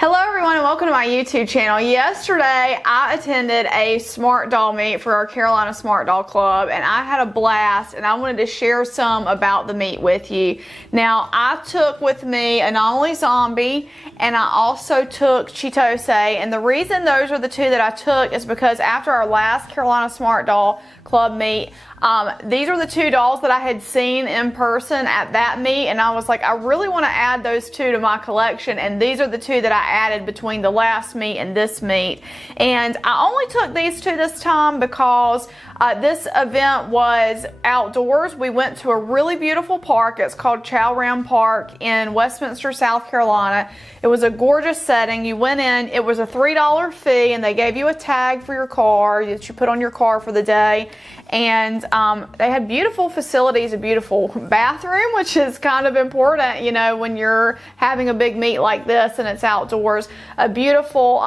Hello everyone and welcome to my YouTube channel. Yesterday I attended a Smart Doll meet for our Carolina Smart Doll Club and I had a blast and I wanted to share some about the meet with you. Now I took with me a not only zombie and I also took Chitose, and the reason those are the two that I took is because after our last Carolina Smart Doll Club meet, these are the two dolls that I had seen in person at that meet, and I was like, I really want to add those two to my collection, and these are the two that I added between the last meet and this meet. And I only took these two this time because this event was outdoors. We went to a really beautiful park. It's called Chow Ram Park in Westminster, South Carolina. It was a gorgeous setting. You went in, it was a $3 fee, and they gave you a tag for your car that you put on your car for the day. And they had beautiful facilities, a beautiful bathroom, which is kind of important, you know, when you're having a big meet like this and it's outdoors. A beautiful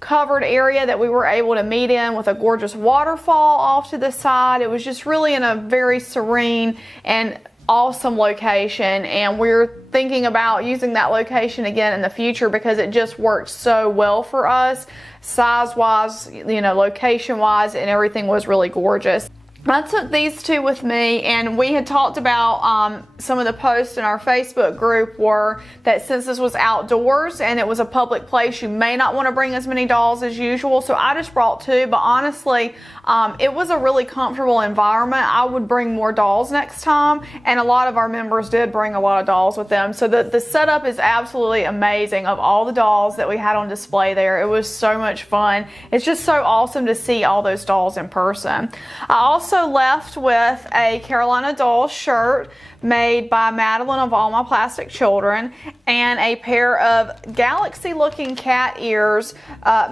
covered area that we were able to meet in with a gorgeous waterfall off to the side. It was just really in a very serene and awesome location, and we're thinking about using that location again in the future because it just worked so well for us, size wise, you know, location wise, and everything was really gorgeous. I took these two with me, and we had talked about some of the posts in our Facebook group were that since this was outdoors and it was a public place, you may not want to bring as many dolls as usual. So I just brought two, but honestly, it was a really comfortable environment. I would bring more dolls next time, and a lot of our members did bring a lot of dolls with them. So the setup is absolutely amazing of all the dolls that we had on display there. It was so much fun. It's just so awesome to see all those dolls in person. I also left with a Carolina Doll shirt made by Madeline of All My Plastic Children and a pair of galaxy looking cat ears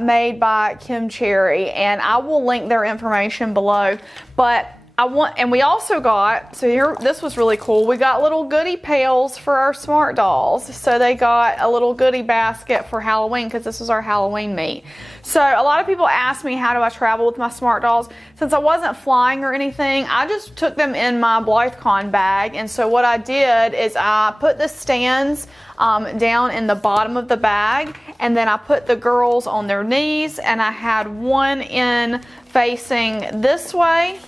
made by Kim Cherry, and I will link their information below. But and we also got, so here, this was really cool. We got little goodie pails for our Smart Dolls. So they got a little goodie basket for Halloween because this was our Halloween meet. So a lot of people ask me, how do I travel with my Smart Dolls? Since I wasn't flying or anything, I just took them in my BlytheCon bag. And so what I did is I put the stands down in the bottom of the bag, and then I put the girls on their knees, and I had one in facing this way,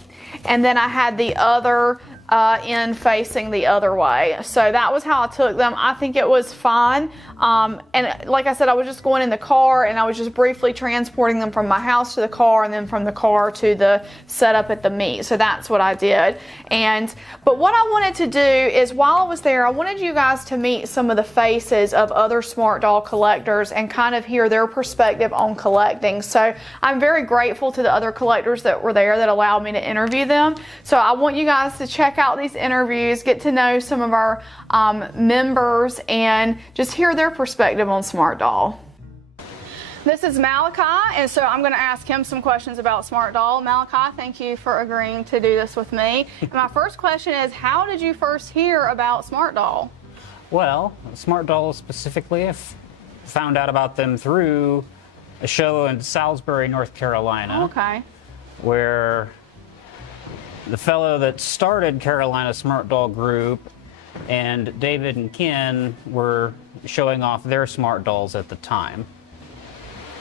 and then I had the other end facing the other way. So that was how I took them. I think it was fine. And like I said, I was just going in the car and I was just briefly transporting them from my house to the car and then from the car to the setup at the meet. So that's what I did. But what I wanted to do is, while I was there, I wanted you guys to meet some of the faces of other Smart Doll collectors and kind of hear their perspective on collecting. So I'm very grateful to the other collectors that were there that allowed me to interview them. So I want you guys to check out these interviews, get to know some of our members, and just hear their perspective on Smart Doll. This is Malachi, and so I'm going to ask him some questions about Smart Doll. Malachi, thank you for agreeing to do this with me. And my first question is, how did you first hear about Smart Doll? Well, Smart Doll specifically, I found out about them through a show in Salisbury, North Carolina. Okay. Where the fellow that started Carolina Smart Doll Group and David and Ken were showing off their Smart Dolls at the time.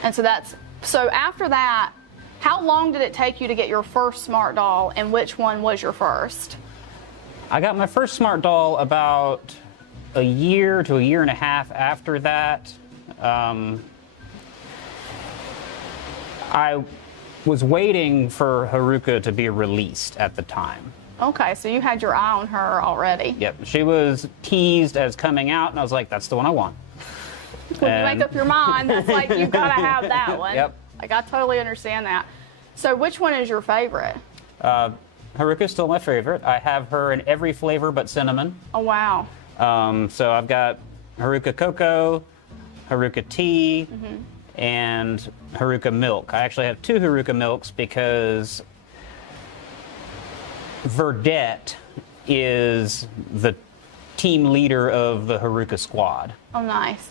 And so after that, how long did it take you to get your first Smart Doll, and which one was your first? I got my first Smart Doll about a year to a year and a half after that. I was waiting for Haruka to be released at the time. Okay, so you had your eye on her already. Yep, she was teased as coming out, and I was like, that's the one I want. When you make up your mind, that's like, you've got to have that one. Yep. Like, I totally understand that. So which one is your favorite? Haruka's still my favorite. I have her in every flavor but cinnamon. Oh, wow. So I've got Haruka Cocoa, Haruka Tea, and Haruka Milk. I actually have two Haruka Milks because Verdette is the team leader of the Haruka squad. Oh, nice.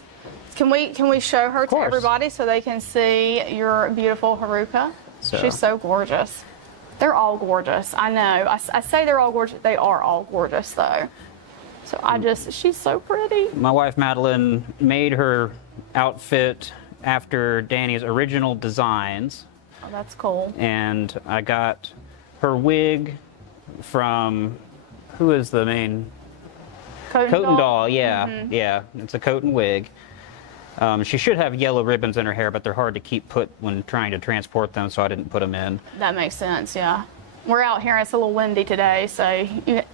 Can we show her to everybody so they can see your beautiful Haruka? She's so gorgeous. They're all gorgeous. I know. I say they're all gorgeous. They are all gorgeous, though. So she's so pretty. My wife Madeline made her outfit after Danny's original designs. Oh, that's cool. And I got her wig from, who is the main? Coton Doll, yeah, yeah. It's a Coton wig. She should have yellow ribbons in her hair, but they're hard to keep put when trying to transport them, so I didn't put them in. That makes sense, yeah. We're out here, it's a little windy today, so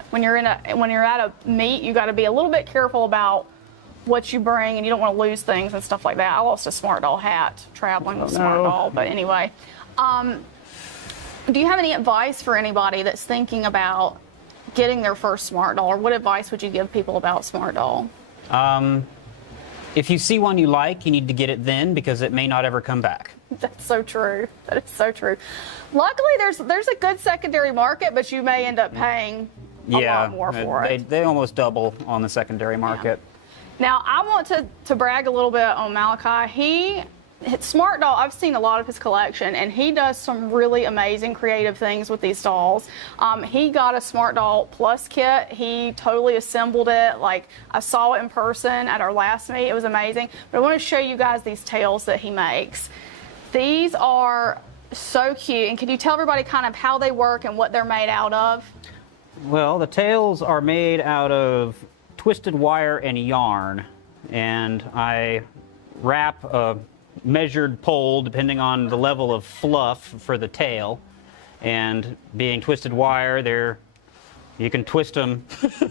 when you're at a meet, you got to be a little bit careful about what you bring, and you don't want to lose things and stuff like that. I lost a Smart Doll hat traveling with Smart Doll, but anyway. Do you have any advice for anybody that's thinking about getting their first Smart Doll, or what advice would you give people about Smart Doll? If you see one you like, you need to get it then, because it may not ever come back. That's so true. That is so true. Luckily, there's a good secondary market, but you may end up paying a lot more for it. They almost double on the secondary market. Yeah. Now, I want to brag a little bit on Malachi. Smart Doll, I've seen a lot of his collection, and he does some really amazing creative things with these dolls. He got a Smart Doll Plus kit. He totally assembled it. Like, I saw it in person at our last meet. It was amazing. But I want to show you guys these tails that he makes. These are so cute. And can you tell everybody kind of how they work and what they're made out of? Well, the tails are made out of twisted wire and yarn, and I wrap a measured pole depending on the level of fluff for the tail, and being twisted wire, you can twist them.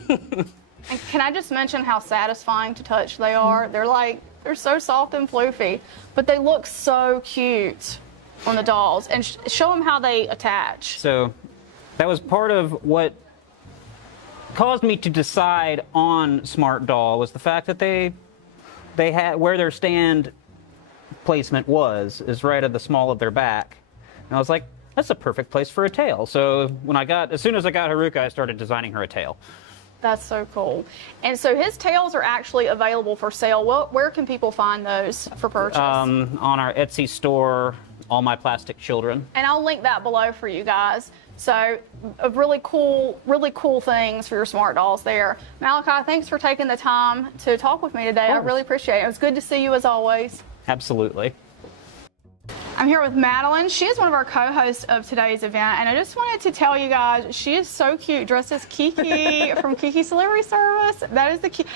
And can I just mention how satisfying to touch they are? They're so soft and floofy, but they look so cute on the dolls. And show them how they attach. So that was part of what caused me to decide on Smart Doll, was the fact that they had where their stand placement is right at the small of their back, and I was like, that's a perfect place for a tail. So as soon as I got Haruka, I started designing her a tail. That's so cool. And so his tails are actually available for sale. Where can people find those for purchase? On our Etsy store, All My Plastic Children. And I'll link that below for you guys. So really cool things for your Smart Dolls there. Malachi, thanks for taking the time to talk with me today. I really appreciate it. It was good to see you as always. Absolutely. I'm here with Madeline. She is one of our co-hosts of today's event, and I just wanted to tell you guys, she is so cute, dressed as Kiki from Kiki's Delivery Service. That is the cute.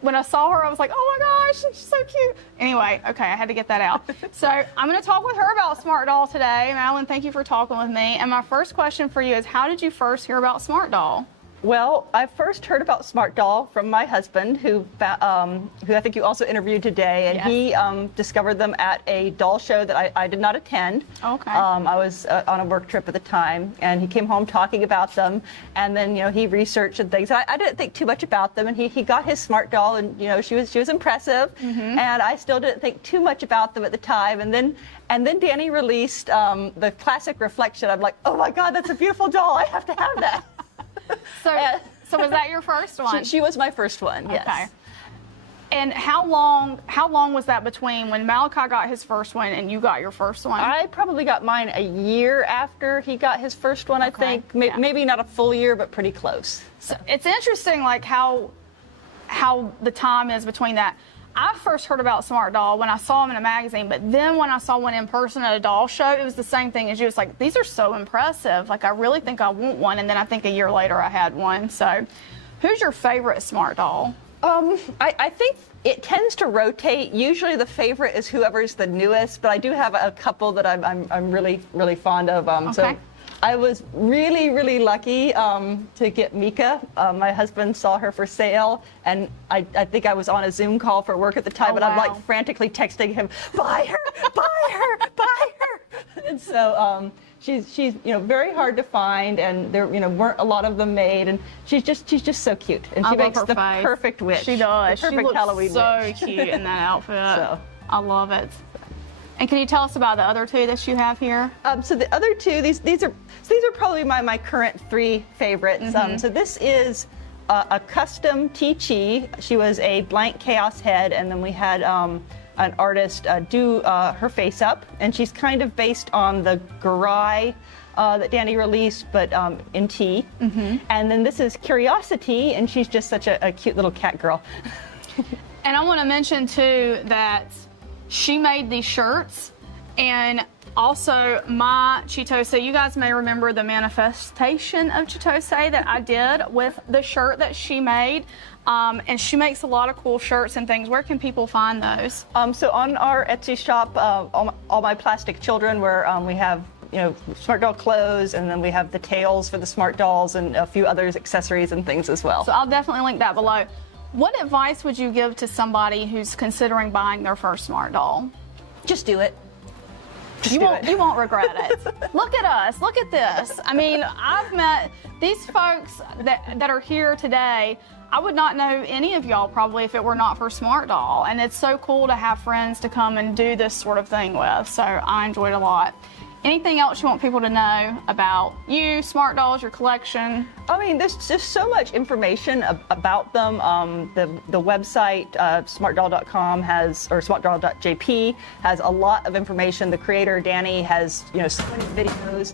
When I saw her, I was like, oh my gosh, she's so cute. Anyway, okay, I had to get that out. So I'm going to talk with her about Smart Doll today. Madeline, thank you for talking with me. And my first question for you is, how did you first hear about Smart Doll? Well, I first heard about Smart Doll from my husband, who I think you also interviewed today, and he discovered them at a doll show that I did not attend. Okay. I was on a work trip at the time, and he came home talking about them, and then he researched and things. I didn't think too much about them, and he got his Smart Doll, and she was impressive, and I still didn't think too much about them at the time, and then Danny released the classic Reflection. I'm like, oh my God, that's a beautiful doll! I have to have that. So was that your first one? She was my first one, yes. Okay. And how long was that between when Malachi got his first one and you got your first one? I probably got mine a year after he got his first one, I think. Maybe not a full year, but pretty close. So it's interesting, like how the time is between that. I first heard about Smart Doll when I saw them in a magazine, but then when I saw one in person at a doll show, it was the same thing as you. It's like, these are so impressive. Like, I really think I want one. And then I think a year later I had one. So who's your favorite Smart Doll? I think it tends to rotate. Usually the favorite is whoever's the newest, but I do have a couple that I'm really fond of. Okay. So I was really lucky to get Mika. My husband saw her for sale, and I think I was on a Zoom call for work at the time, and I'm like frantically texting him, buy her, buy her, buy her. And so she's very hard to find, and there weren't a lot of them made, and she's just so cute, and she makes the perfect witch. She does. The perfect Halloween so cute in that outfit. So I love it. And can you tell us about the other two that you have here? So the other two, these are probably my current three favorites. So this is a custom Chi. She was a blank chaos head, and then we had an artist do her face up, and she's kind of based on the Garai that Danny released, but in tea. And then this is Curiosity, and she's just such a cute little cat girl. And I want to mention too that she made these shirts, and also my chitose. You guys may remember the manifestation of chitose that I did with the shirt that she made. And she makes a lot of cool shirts and things. Where can people find those? So on our Etsy shop, all my plastic children, where we have smart doll clothes, and then we have the tails for the smart dolls and a few other accessories and things as well. So I'll definitely link that below. What advice would you give to somebody who's considering buying their first smart doll? Just do it. You won't regret it. Look at us. Look at this. I mean, I've met these folks that are here today. I would not know any of y'all probably if it were not for Smart Doll. And it's so cool to have friends to come and do this sort of thing with. So I enjoyed it a lot. Anything else you want people to know about you, Smart Dolls, your collection? I mean, there's just so much information about them. The website, smartdoll.com or smartdoll.jp has a lot of information. The creator, Danny, has, so many videos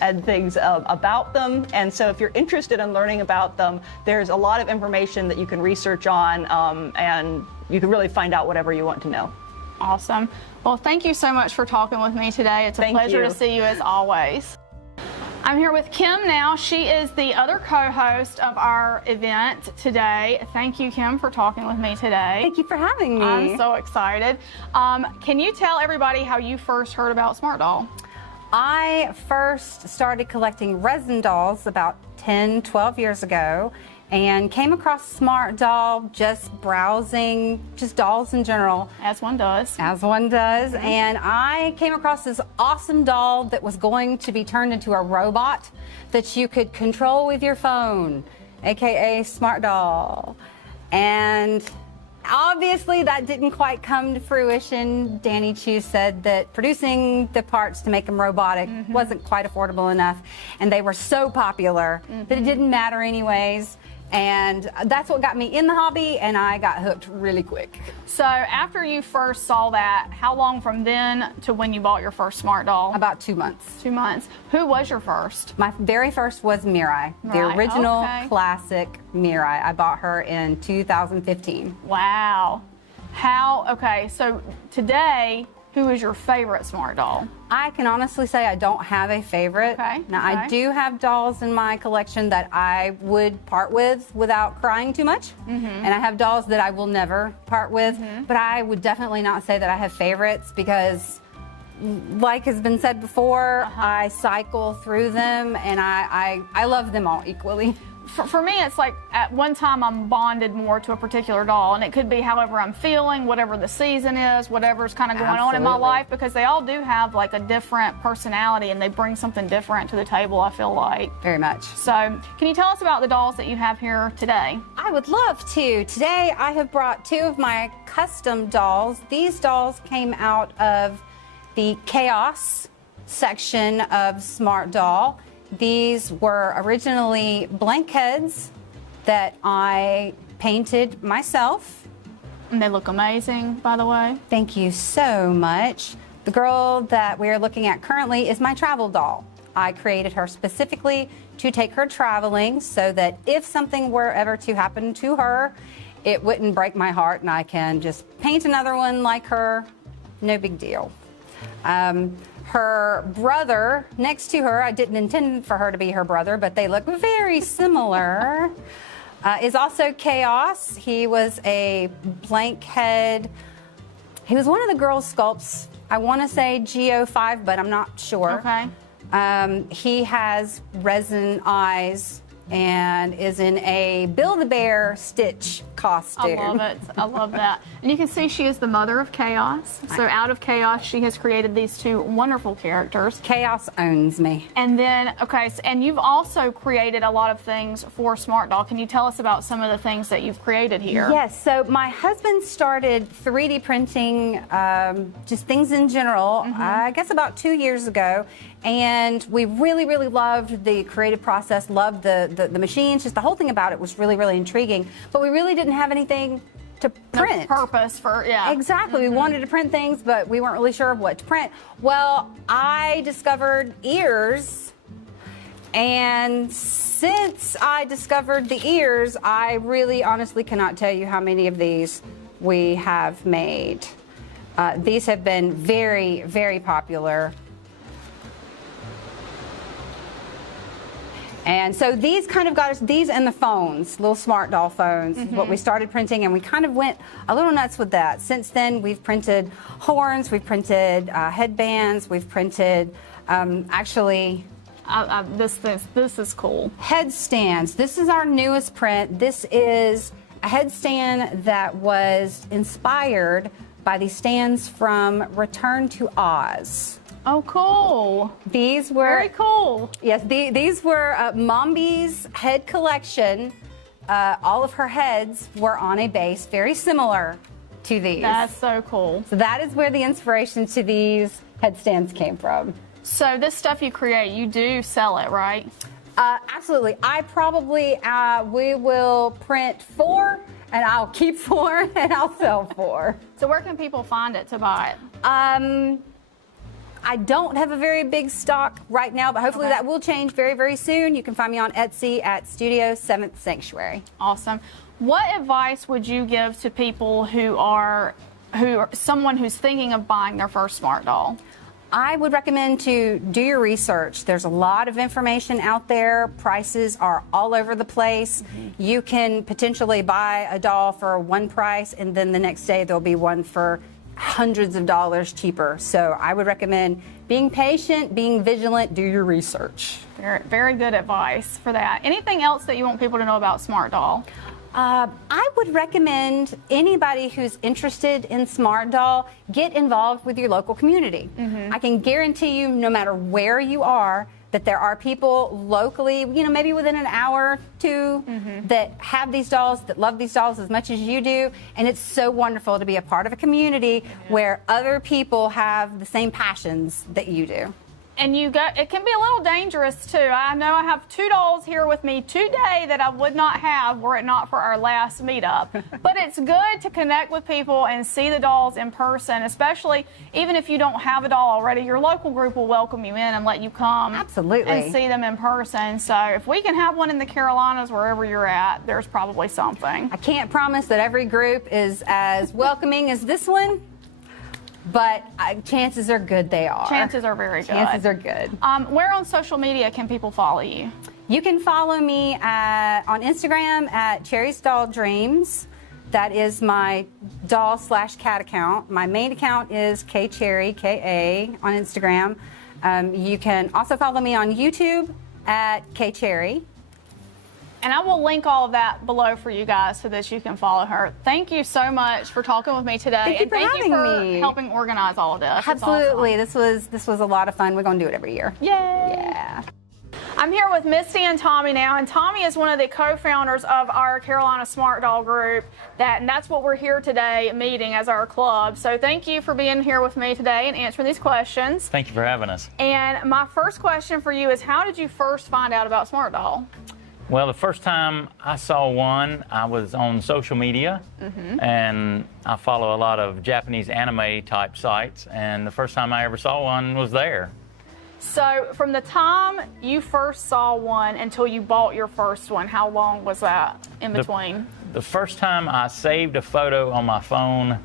and things about them. And so if you're interested in learning about them, there's a lot of information that you can research on, and you can really find out whatever you want to know. Awesome. Well, thank you so much for talking with me today. It's a pleasure to see you as always. I'm here with Kim now. She is the other co-host of our event today. Thank you, Kim, for talking with me today. Thank you for having me. I'm so excited. Can you tell everybody how you first heard about Smart Doll? I first started collecting resin dolls about 10, 12 years ago, and came across Smart Doll just browsing, just dolls in general. As one does. As one does. And I came across this awesome doll that was going to be turned into a robot that you could control with your phone, aka Smart Doll. And obviously that didn't quite come to fruition. Danny Chu said that producing the parts to make them robotic wasn't quite affordable enough, and they were so popular that it didn't matter anyways. And that's what got me in the hobby, and I got hooked really quick. So after you first saw that, how long from then to when you bought your first Smart Doll? About 2 months. 2 months. Who was your first? My very first was Mirai, the original classic Mirai. I bought her in 2015. Wow. Okay, so today, who is your favorite Smart Doll? I can honestly say I don't have a favorite. Okay. Now, I do have dolls in my collection that I would part with without crying too much. And I have dolls that I will never part with. But I would definitely not say that I have favorites, because like has been said before, I cycle through them, and I love them all equally. For me, it's like at one time I'm bonded more to a particular doll, and it could be however I'm feeling, whatever the season is, whatever's kind of going on in my life, because they all do have like a different personality, and they bring something different to the table, I feel like. Very much. So can you tell us about the dolls that you have here today? I would love to. Today I have brought 2 of my custom dolls. These dolls came out of the Chaos section of Smart Doll. These were originally blank heads that I painted myself. And they look amazing, by the way. Thank you so much. The girl that we're looking at currently is my travel doll. I created her specifically to take her traveling, so that if something were ever to happen to her, it wouldn't break my heart, and I can just paint another one like her. No big deal. Her brother next to her, I didn't intend for her to be her brother, but they look very similar, is also Chaos. He was a blank head. He was one of the Girl Sculpts. I want to say GO5, but I'm not sure. Okay. He has resin eyes and is in a Build-A-Bear Stitch costume. I love it. I love that. And you can see she is the mother of Chaos. So out of Chaos, she has created these 2 wonderful characters. Chaos owns me. And then, okay, and you've also created a lot of things for Smart Doll. Can you tell us about some of the things that you've created here? Yes, so my husband started 3D printing just things in general, I guess about 2 years ago. And we really, really loved the creative process, loved the machines, just the whole thing about it was really, really intriguing. But we really didn't have anything to print. No purpose for, yeah. Exactly. We wanted to print things, but we weren't really sure of what to print. Well, I discovered ears And since I discovered the ears, I really honestly cannot tell you how many of these we have made. These have been very, very popular. And so these kind of got us, these and the phones, little smart doll phones, is what we started printing, and we kind of went a little nuts with that. Since then, we've printed horns, we've printed headbands, we've printed actually... This is cool. Headstands. This is our newest print. This is a headstand that was inspired by the stands from Return to Oz. Oh, cool. These were very cool. Yes, these were Mombi's head collection. All of her heads were on a base very similar to these. That's so cool. So that is where the inspiration to these headstands came from. So this stuff you create, you do sell it, right? Absolutely. I probably, we will print 4, and I'll keep 4, and I'll sell 4. So where can people find it to buy it? I don't have a very big stock right now, but hopefully that will change very, very soon. You can find me on Etsy at Studio 7th Sanctuary. Awesome. What advice would you give to people who are someone who's thinking of buying their first smart doll? I would recommend to do your research. There's a lot of information out there. Prices are all over the place. You can potentially buy a doll for one price, and then the next day there'll be one for hundreds of dollars cheaper. So I would recommend being patient, being vigilant, do your research. Very, very good advice for that. Anything else that you want people to know about Smart Doll? I would recommend anybody who's interested in Smart Doll get involved with your local community. I can guarantee you, no matter where you are, that there are people locally, you know, maybe within an hour or two, that have these dolls, that love these dolls as much as you do. And it's so wonderful to be a part of a community where other people have the same passions that you do. And it can be a little dangerous too. I know I have 2 dolls here with me today that I would not have were it not for our last meetup. But it's good to connect with people and see the dolls in person, especially even if you don't have a doll already. Your local group will welcome you in and let you come Absolutely. and see them in person. So if we can have one in the Carolinas, wherever you're at, there's probably something. I can't promise that every group is as welcoming as this one, but chances are good they are. Chances are very good. Chances are good. Where on social media can people follow you? You can follow me on Instagram at Cherry's Doll Dreams. That is my doll/cat account. My main account is KCherry, K-A, on Instagram. You can also follow me on YouTube at KCherry. And I will link all of that below for you guys so that you can follow her. Thank you so much for talking with me today. Thank you for having me. Helping organize all of this. Absolutely. Awesome. This was a lot of fun. We're going to do it every year. Yay. Yeah. I'm here with Misty and Tommy now, and Tommy is one of the co-founders of our Carolina Smart Doll group, and that's what we're here today meeting as our club. So thank you for being here with me today and answering these questions. Thank you for having us. And my first question for you is, how did you first find out about Smart Doll? Well, the first time I saw one, I was on social media, and I follow a lot of Japanese anime type sites, and the first time I ever saw one was there. So from the time you first saw one until you bought your first one, how long was that in between? The first time I saved a photo on my phone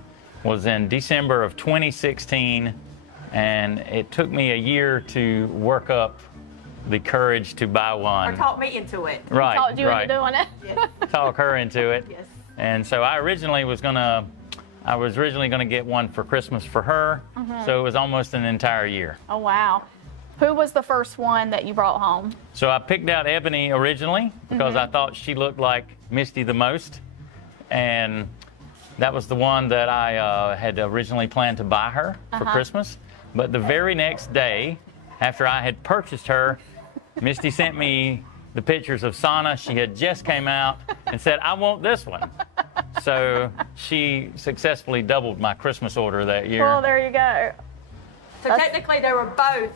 was in December of 2016, and it took me a year to work up the courage to buy one. Or talk me into it. Right, Talked you right. into doing it? Yes. Talk her into it. Yes. And so I was originally gonna get one for Christmas for her, so it was almost an entire year. Oh, wow. Who was the first one that you brought home? So I picked out Ebony originally because I thought she looked like Misty the most, and that was the one that I had originally planned to buy her for Christmas. But the very next day, after I had purchased her, Misty sent me the pictures of Sana. She had just came out and said, I want this one. So she successfully doubled my Christmas order that year. Well, there you go. So technically they were both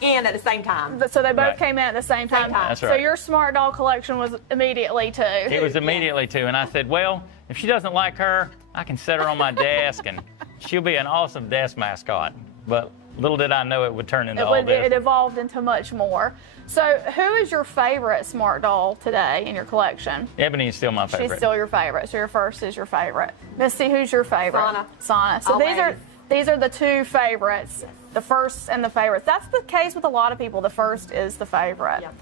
in at the same time. So they both Right. came in at the same time. That's So right. your Smart Doll collection was immediately too. It was immediately too, and I said, well, if she doesn't like her, I can set her on my desk, and she'll be an awesome desk mascot. But little did I know it would turn into all this. It evolved into much more. So who is your favorite smart doll today in your collection? Ebony is still my favorite. She's still your favorite. So your first is your favorite. Misty, who's your favorite? Sana. So Always. these are the two favorites, the first and the favorites. That's the case with a lot of people. The first is the favorite. Yep.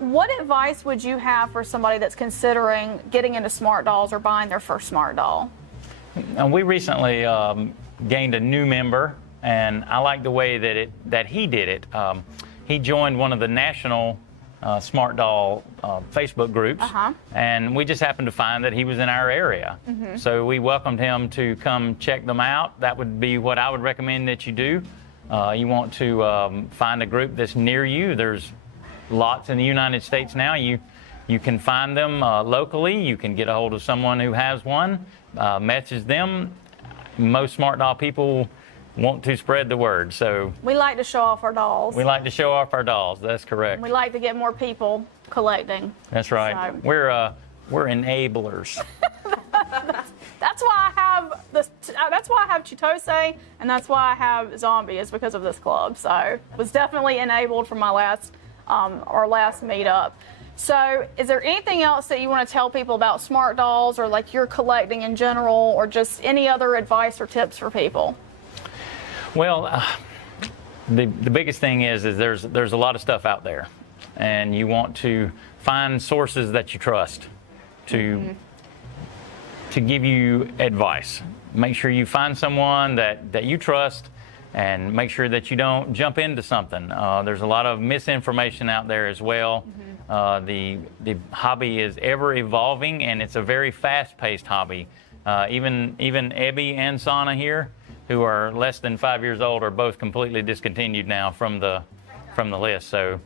What advice would you have for somebody that's considering getting into smart dolls or buying their first smart doll? And we recently gained a new member, and I like the way that he did it. He joined one of the national smart doll Facebook groups, and we just happened to find that he was in our area. So we welcomed him to come check them out. That would be what I would recommend that you do. You want to find a group that's near you. There's lots in the United States now. You can find them locally. You can get a hold of someone who has one, message them. Most smart doll people want to spread the word, so We like to show off our dolls. we like to show off our dolls. That's correct. We like to get more people collecting. That's right. So- We're enablers. That's why I have this. That's why I have Chitose, and that's why I have Zombie, is because of this club. So it was definitely enabled from my last meetup. So is there anything else that you want to tell people about smart dolls, or like you're collecting in general, or just any other advice or tips for people? Well, the biggest thing is there's a lot of stuff out there, and you want to find sources that you trust to give you advice. Make sure you find someone that you trust, and make sure that you don't jump into something. There's a lot of misinformation out there as well. The hobby is ever evolving, and it's a very fast-paced hobby. Even Ebby and Sana here, who are less than 5 years old, are both completely discontinued now from the list. So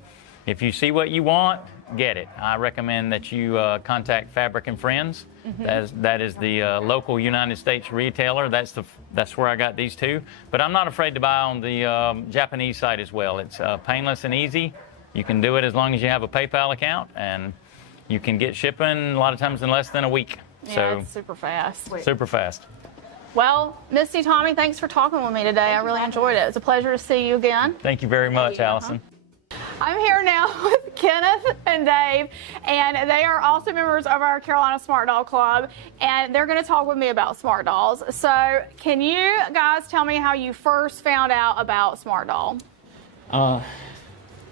if you see what you want, get it. I recommend that you contact Fabric and Friends. That is the local United States retailer. That's where I got these two. But I'm not afraid to buy on the Japanese site as well. It's painless and easy. You can do it as long as you have a PayPal account, and you can get shipping a lot of times in less than a week. Yeah, So it's super fast. super fast. Well, Misty, Tommy, thanks for talking with me today. I really enjoyed it. It's a pleasure to see you again. Thank you very much, Allison. I'm here now with Kenneth and Dave, and they are also members of our Carolina Smart Doll Club, and they're going to talk with me about smart dolls. So can you guys tell me how you first found out about smart doll?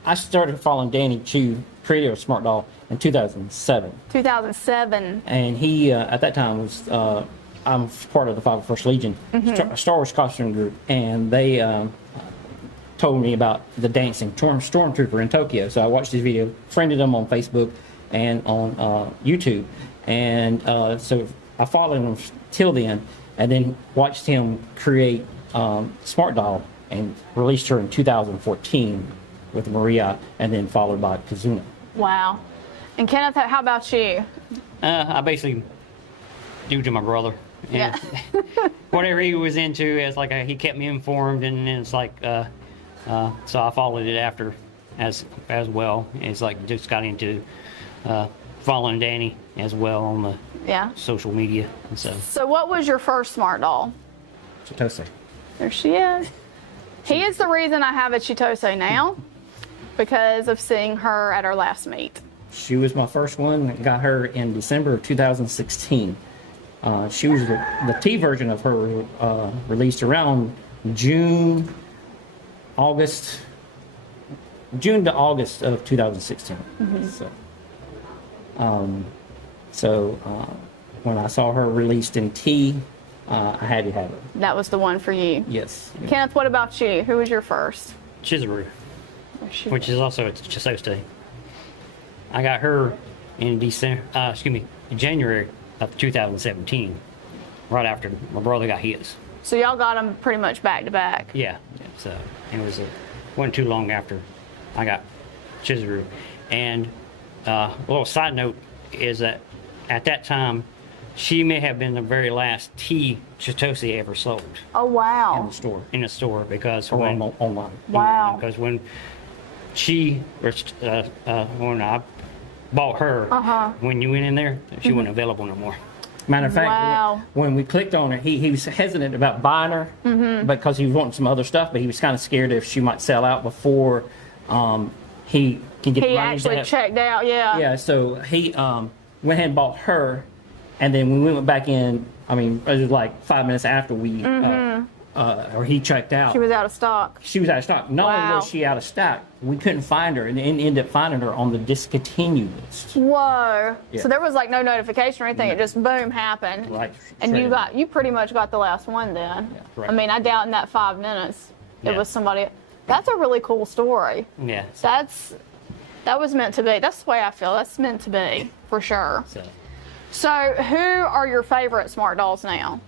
I started following Danny Chu, creator of Smart Doll, in 2007. 2007. And he, at that time, was I'm part of the 501st Legion, Star Wars costume group, and they told me about the dancing stormtrooper in Tokyo. So I watched his video, friended him on Facebook and on YouTube, and so I followed him till then, and then watched him create Smart Doll and released her in 2014 with Maria, and then followed by Kazuna. Wow. And Kenneth, how about you? I basically due to my brother. And whatever he was into, it's like he kept me informed, and then it's like so I followed it after as well. It's like just got into following Danny as well on the social media and so. So what was your first smart doll? Chitose. There she is. He is the reason I have a Chitose now, because of seeing her at our last meet. She was my first one. Got her in December of 2016. She was the T version of her released around June to August of 2016. So when I saw her released in T, I had to have her. That was the one for you. Yes. Kenneth, what about you? Who was your first? Chizuru, which is also a Chisose. I got her in January of 2017, right after my brother got his. So y'all got them pretty much back to back. Yeah, so it wasn't too long after I got Chizuru. And a little side note is that at that time, she may have been the very last T Chitose ever sold Oh, wow. In the store. because Or when online. Wow. because when when I bought her, when you went in there, she wasn't available no more. Matter of fact, Wow. when we clicked on her, he was hesitant about buying her because he was wanting some other stuff, but he was kind of scared if she might sell out before he can get the He money. actually checked out, yeah. Yeah, so he went ahead and bought her, and then when we went back in, I mean, it was like 5 minutes after we, or he checked out. She was out of stock. She was out of stock. Not only Wow. was she out of stock, we couldn't find her, and ended up finding her on the discontinued list. Whoa. Yeah. So there was like no notification or anything. It just boom happened. Right. And Straight up. you pretty much got the last one then. Yeah, correct. I mean, I doubt in that 5 minutes it Yeah. was somebody. That's a really cool story. Yeah. That was meant to be. That's the way I feel. That's meant to be for sure. So, So who are your favorite smart dolls now?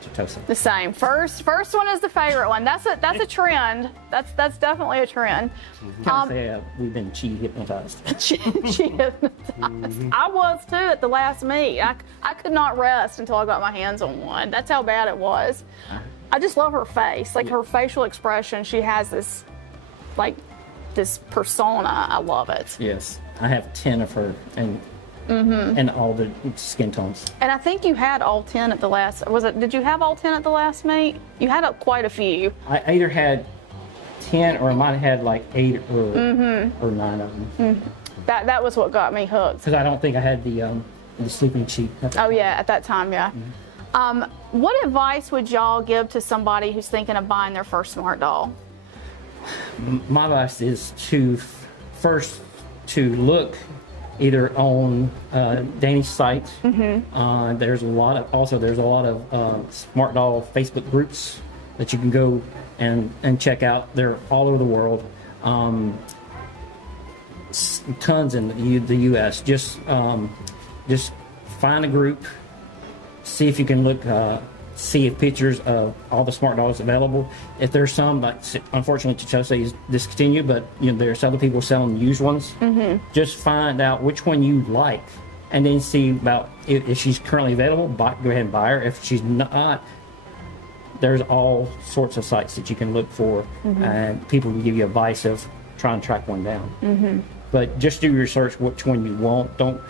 Chitosa. The same. First one is the favorite one. That's a trend. That's definitely a trend. Kind of say we've been chi hypnotized. She hypnotized. I was too at the last meet. I could not rest until I got my hands on one. That's how bad it was. I just love her face, like her facial expression. She has this, like, this persona. I love it. Yes, I have 10 of her, and all the skin tones. And I think you had all 10 at the last. Did you have all 10 at the last meet? You had quite a few. I either had 10 or I might have had like 8 or 9 of them. That was what got me hooked. Because I don't think I had the sleeping cheek. Oh yeah, at that time, yeah. What advice would y'all give to somebody who's thinking of buying their first smart doll? My advice is to first to look either on Danish sites. There's a lot of smart doll Facebook groups that you can go and check out. They're all over the world. Tons in the U.S. Just find a group, see if you can look. See if pictures of all the smart dolls available. If there's some, like unfortunately Chitosa is discontinued, but there's other people selling used ones. Just find out which one you like, and then see about if she's currently available. Go ahead and buy her. If she's not, there's all sorts of sites that you can look for, and people will give you advice of trying to track one down. But just do research which one you want. Don't.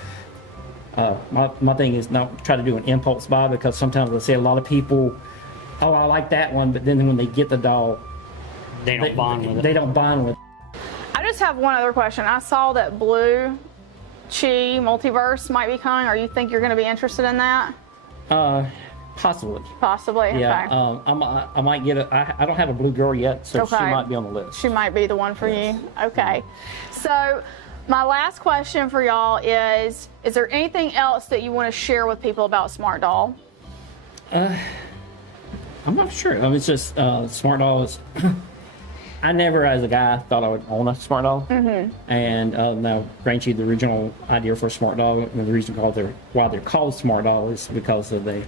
My thing is not try to do an impulse buy, because sometimes I see a lot of people, oh, I like that one, but then when they get the doll, they don't bond with it. They don't bond with it. I just have one other question. I saw that Blue Chi Multiverse might be coming. Or you think you're going to be interested in that? Possibly. Possibly. Yeah. Okay. I might get I don't have a blue girl yet, so she Okay. might be on the list. She might be the one for you. Okay. So my last question for y'all is there anything else that you want to share with people about Smart Doll? I'm not sure. I mean, it's just smart dolls. I never, as a guy, thought I would own a smart doll. And now, grant you the original idea for a smart doll, and the reason why they're called smart doll is because of there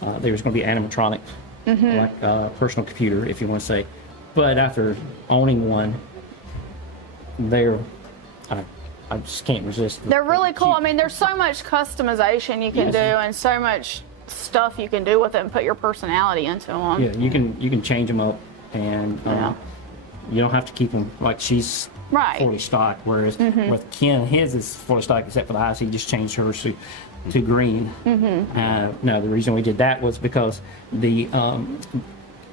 was going to be animatronic, like personal computer, if you want to say. But after owning one, I just can't resist. They're really cool. I mean, there's so much customization you can do, and so much stuff you can do with it and put your personality into them. Yeah, you can change them up, and you don't have to keep them like she's fully stock. Whereas with Ken, his is fully stock except for the eyes. He just changed hers to green. No, the reason we did that was because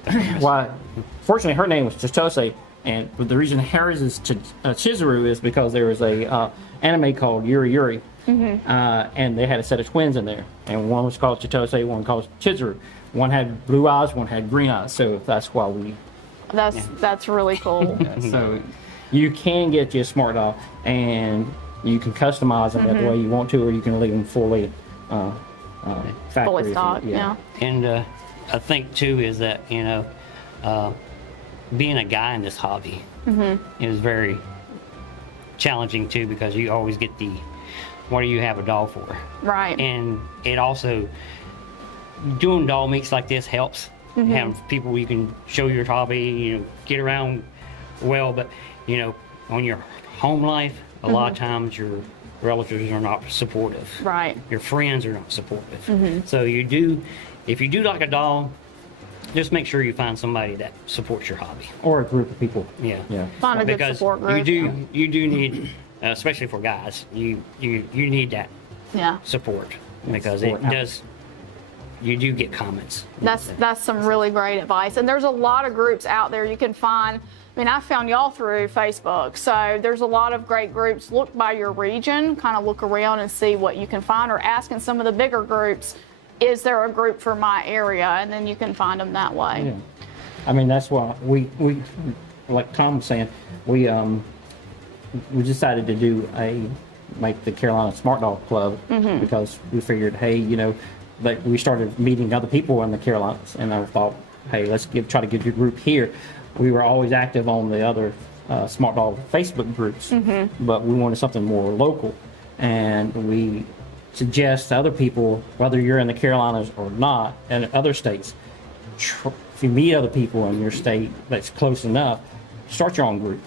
fortunately her name was Chitose. But the reason hers is Chizuru is because there was a anime called Yuri Yuri, and they had a set of twins in there, and one was called Chitose, one called Chizuru. One had blue eyes, one had green eyes, so that's why we. That's really cool. So you can get you a smart doll, and you can customize them the way you want to, or you can leave them fully factory. Fully stocked, yeah. And I think too is that being a guy in this hobby is very challenging too, because you always get what do you have a doll for? Right. And it also, doing doll meets like this helps. Have people you can show your hobby, get around well, but on your home life, a lot of times your relatives are not supportive. Right. Your friends are not supportive. So if you do like a doll, just make sure you find somebody that supports your hobby. Or a group of people. Yeah. Find a good support group. You do need, especially for guys, you need that support, because it you do get comments. That's some really great advice. And there's a lot of groups out there you can find. I mean, I found y'all through Facebook. So there's a lot of great groups. Look by your region, kind of look around and see what you can find, or ask in some of the bigger groups, is there a group for my area? And then you can find them that way. Yeah. I mean, that's why we like Tom was saying, we decided to make the Carolina Smart Dog Club because we figured, hey, you know, that we started meeting other people in the Carolinas, and I thought, hey, let's try to get your group here. We were always active on the other Smart Dog Facebook groups, but we wanted something more local, and we suggest to other people, whether you're in the Carolinas or not, and other states, if you meet other people in your state that's close enough, start your own group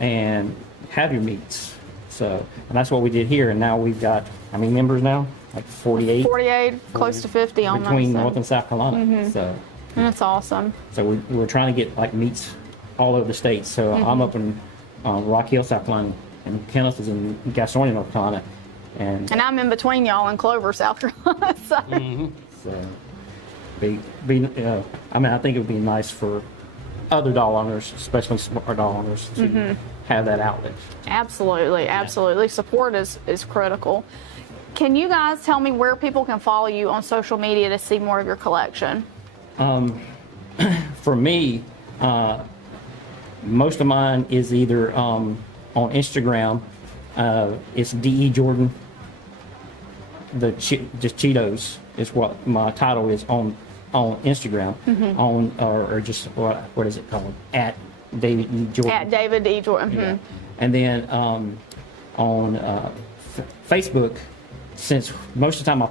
and have your meets. So, and that's what we did here, and now we've got, how many members now? Like 48? 48, close to 50 almost. Between North and South Carolina. So that's awesome. So we're trying to get like meets all over the states. So I'm up in Rock Hill, South Carolina, and Kenneth is in Gastonia, North Carolina. And I'm in between y'all in Clover, South Carolina. So, so I mean, I think it would be nice for other doll owners, especially smart doll owners, to have that outlet. absolutely, absolutely. Support is critical. Can you guys tell me where people can follow you on social media to see more of your collection? For me, most of mine is either on Instagram. It's DE Jordan. Just Cheetos is what my title is on Instagram. Or just what is it called? At David E. Jordan. At David E. Jordan. Yeah. And then on Facebook, since most of the time I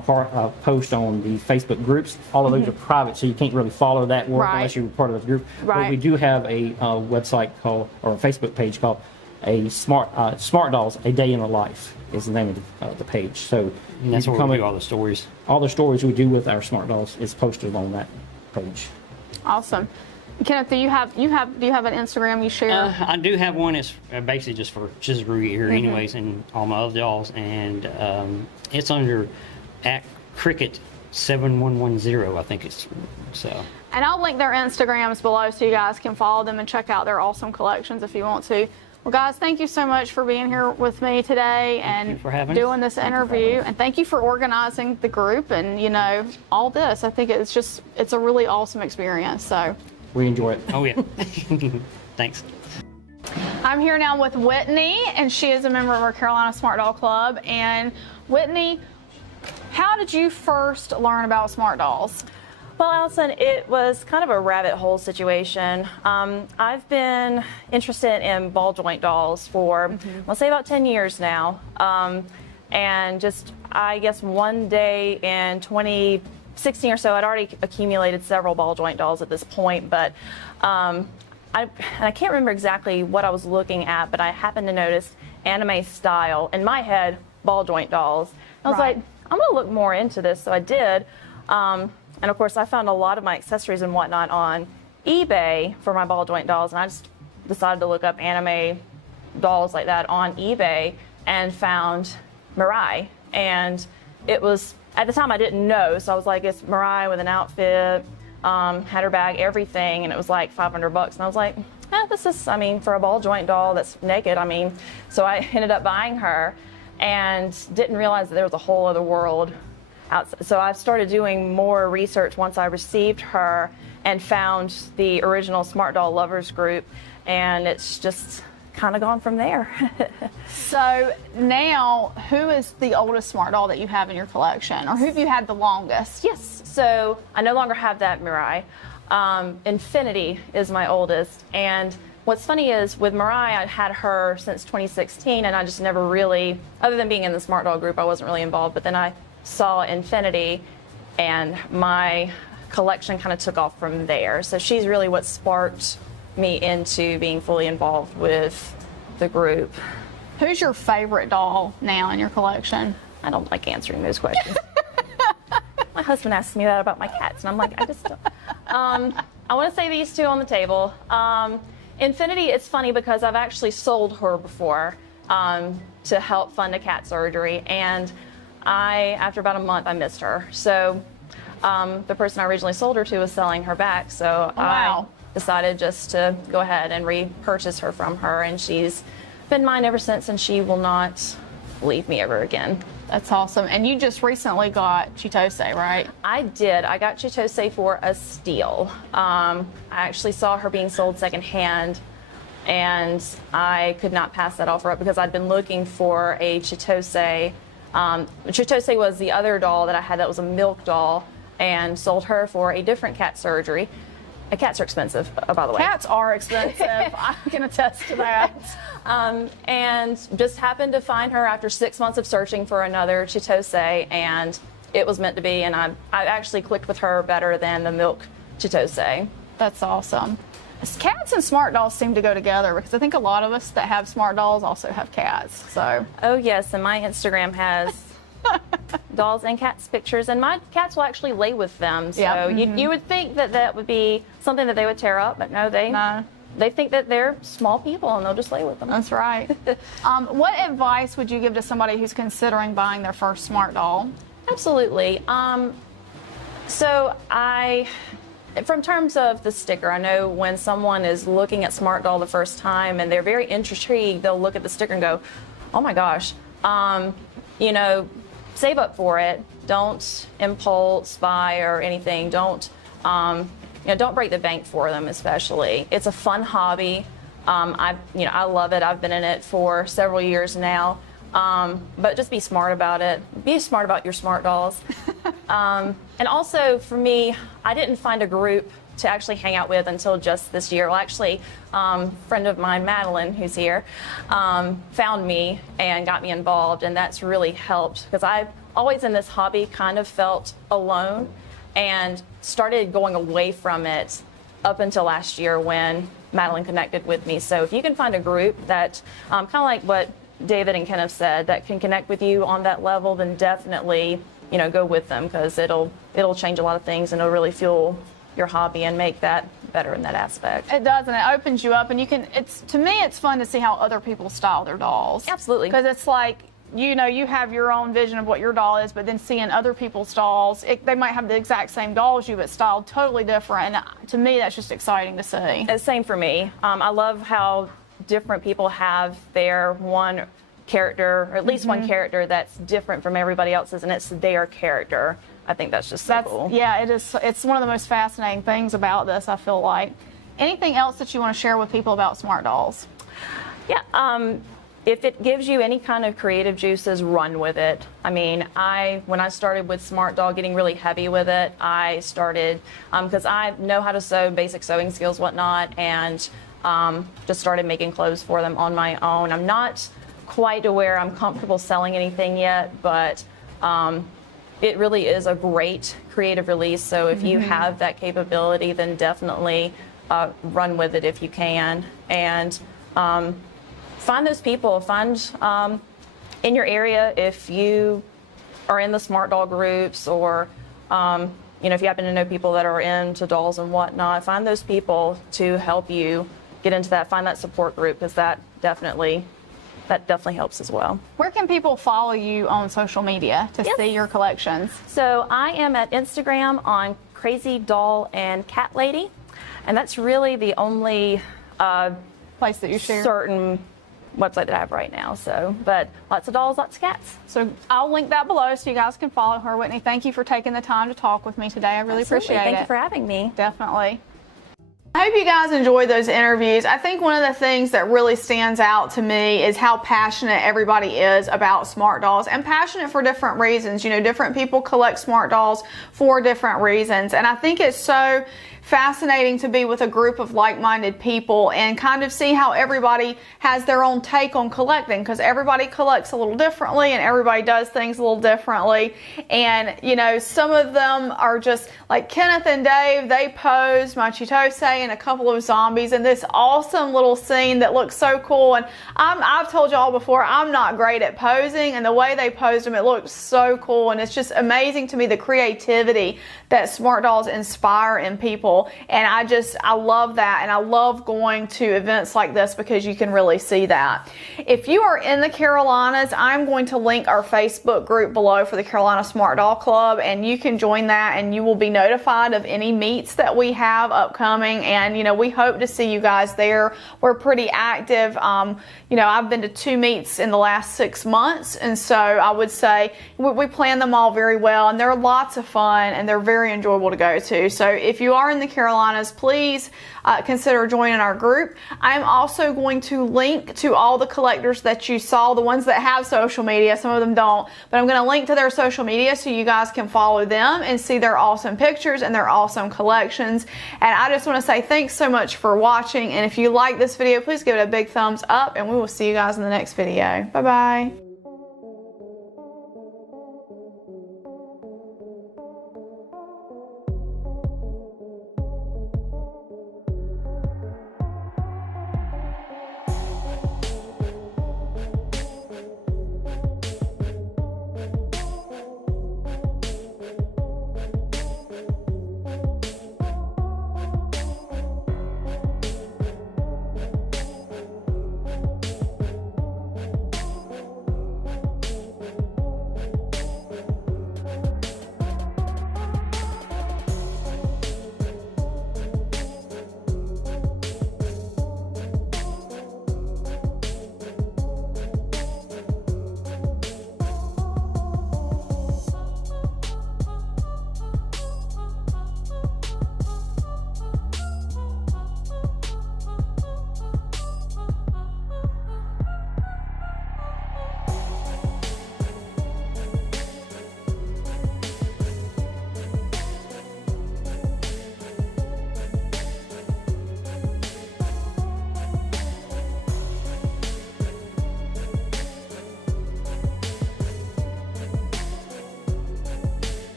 post on the Facebook groups, all of those are private, so you can't really follow that work unless you're part of the group. Right. But we do have a website called, or a Facebook page called a Smart Dolls, A Day in the Life is the name of the page. So And that's where we do all the stories. All the stories we do with our Smart Dolls is posted on that page. Awesome. Kenneth, do you have an Instagram you share? I do have one. It's basically just for Chiselry here, anyways, and all my other dolls, and it's under @Cricket7110, I think it's so. And I'll link their Instagrams below so you guys can follow them and check out their awesome collections if you want to. Well, guys, thank you so much for being here with me today and doing this interview. And thank you for organizing the group and, you know, all this. I think it's a really awesome experience. So we enjoy it. Oh, yeah. Thanks. I'm here now with Whitney, and she is a member of our Carolina Smart Doll Club. And Whitney, how did you first learn about Smart Dolls? Well, Allison, it was kind of a rabbit hole situation. I've been interested in ball joint dolls for, let's say, about 10 years now. And just, I guess, one day in 2016 or so, I'd already accumulated several ball joint dolls at this point, but I can't remember exactly what I was looking at, but I happened to notice anime style, in my head, ball joint dolls. I was like, I'm going to look more into this, so I did. And of course, I found a lot of my accessories and whatnot on eBay for my ball joint dolls, and I just decided to look up anime dolls like that on eBay and found Mirai. And it was, at the time I didn't know, so I was like, it's Mirai with an outfit, had her bag, everything, and it was like $500. And I was like, this is, I mean, for a ball joint doll that's naked, I mean, so I ended up buying her and didn't realize that there was a whole other world outside. So I started doing more research once I received her and found the original Smart Doll Lovers group, and it's just kind of gone from there. So now, who is the oldest Smart Doll that you have in your collection, or who have you had the longest? Yes, so I no longer have that Mirai. Infinity is my oldest, and what's funny is with Mirai, I had her since 2016, and I just never really, other than being in the Smart Doll group, I wasn't really involved, but then I saw Infinity, and my collection kind of took off from there. So she's really what sparked me into being fully involved with the group. Who's your favorite doll now in your collection? I don't like answering those questions. My husband asks me that about my cats, and I'm like, I just don't. I want to say these two on the table. Infinity, it's funny because I've actually sold her before to help fund a cat surgery, and after about a month, I missed her. So the person I originally sold her to was selling her back. So Wow. I decided just to go ahead and repurchase her from her, and she's been mine ever since, and she will not leave me ever again. That's awesome. And you just recently got Chitose, right? I did. I got Chitose for a steal. I actually saw her being sold secondhand, and I could not pass that offer up because I'd been looking for a Chitose. Chitose was the other doll that I had that was a milk doll, and sold her for a different cat surgery. Cats are expensive, by the way. Cats are expensive. I can attest to that. And just happened to find her after 6 months of searching for another Chitose, and it was meant to be, and I actually clicked with her better than the milk Chitose. That's awesome. Cats and smart dolls seem to go together because I think a lot of us that have smart dolls also have cats. So. Oh yes, and my Instagram has dolls and cats pictures, and my cats will actually lay with them. So Yeah. you would think that that would be something that they would tear up, but no, they think that they're small people and they'll just lay with them. That's right. What advice would you give to somebody who's considering buying their first smart doll? Absolutely. So from terms of the sticker, I know when someone is looking at smart doll the first time and they're very intrigued, they'll look at the sticker and go, oh my gosh, save up for it. Don't impulse buy or anything. Don't break the bank for them, especially. It's a fun hobby. I love it. I've been in it for several years now. But just be smart about it. Be smart about your smart dolls. And also for me, I didn't find a group to actually hang out with until just this year. Well, actually, a friend of mine, Madeline, who's here, found me and got me involved, and that's really helped because I've always in this hobby kind of felt alone and started going away from it up until last year when Madeline connected with me. So if you can find a group that, kind of like what David and Kenneth said, that can connect with you on that level, then definitely, go with them because it'll change a lot of things and it'll really fuel your hobby and make that better in that aspect. It does, and it opens you up, and to me, it's fun to see how other people style their dolls. Absolutely. Because it's like, you have your own vision of what your doll is, but then seeing other people's dolls, they might have the exact same doll as you, but styled totally different. And to me, that's just exciting to see. Same for me. I love how different people have their one character, or at least one character that's different from everybody else's, and it's their character. I think that's just so cool. Yeah, it is. It's one of the most fascinating things about this, I feel like. Anything else that you want to share with people about smart dolls? Yeah. If it gives you any kind of creative juices, run with it. I mean, when I started with Smart Doll, getting really heavy with it, I started, because I know how to sew, basic sewing skills, whatnot, and just started making clothes for them on my own. I'm not quite to where I'm comfortable selling anything yet, but it really is a great creative release. So if you have that capability, then definitely run with it if you can. And find those people. Find in your area, if you are in the smart doll groups, or if you happen to know people that are into dolls and whatnot, find those people to help you get into that. Find that support group, because that definitely helps as well. Where can people follow you on social media to see your collections? So I am at Instagram on Crazy Doll and Cat Lady, and that's really the only place that you share certain website that I have right now. So, but lots of dolls, lots of cats. So I'll link that below so you guys can follow her. Whitney, thank you for taking the time to talk with me today. I really appreciate it. Thank you for having me. Definitely. I hope you guys enjoyed those interviews. I think one of the things that really stands out to me is how passionate everybody is about smart dolls, and passionate for different reasons. Different people collect smart dolls for different reasons. And I think it's so fascinating to be with a group of like-minded people and kind of see how everybody has their own take on collecting, because everybody collects a little differently and everybody does things a little differently. And some of them are just like Kenneth and Dave. They posed my Chitose and a couple of zombies in this awesome little scene that looks so cool. And I've told y'all before, I'm not great at posing, and the way they posed them, it looks so cool. And it's just amazing to me the creativity that smart dolls inspire in people. beautiful. And I love that. And I love going to events like this because you can really see that. If you are in the Carolinas, I'm going to link our Facebook group below for the Carolina Smart Doll Club, and you can join that and you will be notified of any meets that we have upcoming. And, you know, we hope to see you guys there. We're pretty active. You know, I've been to 2 meets in the last 6 months, and so I would say we plan them all very well, and they're lots of fun and they're very enjoyable to go to. So if you are in the Carolinas, please consider joining our group. I'm also going to link to all the collectors that you saw, the ones that have social media. Some of them don't, but I'm going to link to their social media so you guys can follow them and see their awesome pictures and their awesome collections. And I just want to say thanks so much for watching, and if you like this video, please give it a big thumbs up, and we will see you guys in the next video. Bye bye.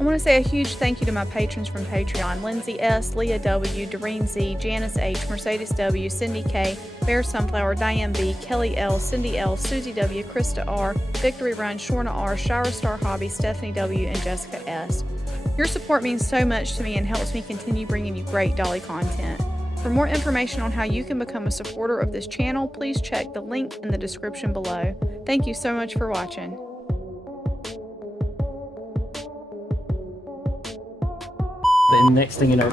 I want to say a huge thank you to my patrons from Patreon: Lindsay S., Leah W., Doreen Z., Janice H., Mercedes W., Cindy K., Bear Sunflower, Diane B., Kelly L., Cindy L., Susie W., Krista R., Victory Run, Shorna R., Shira Star Hobby, Stephanie W., and Jessica S. Your support means so much to me and helps me continue bringing you great dolly content. For more information on how you can become a supporter of this channel, please check the link in the description below. Thank you so much for watching. and next thing you know,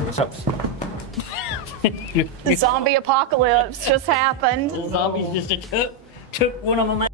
Zombie apocalypse just happened. The zombies just took one of my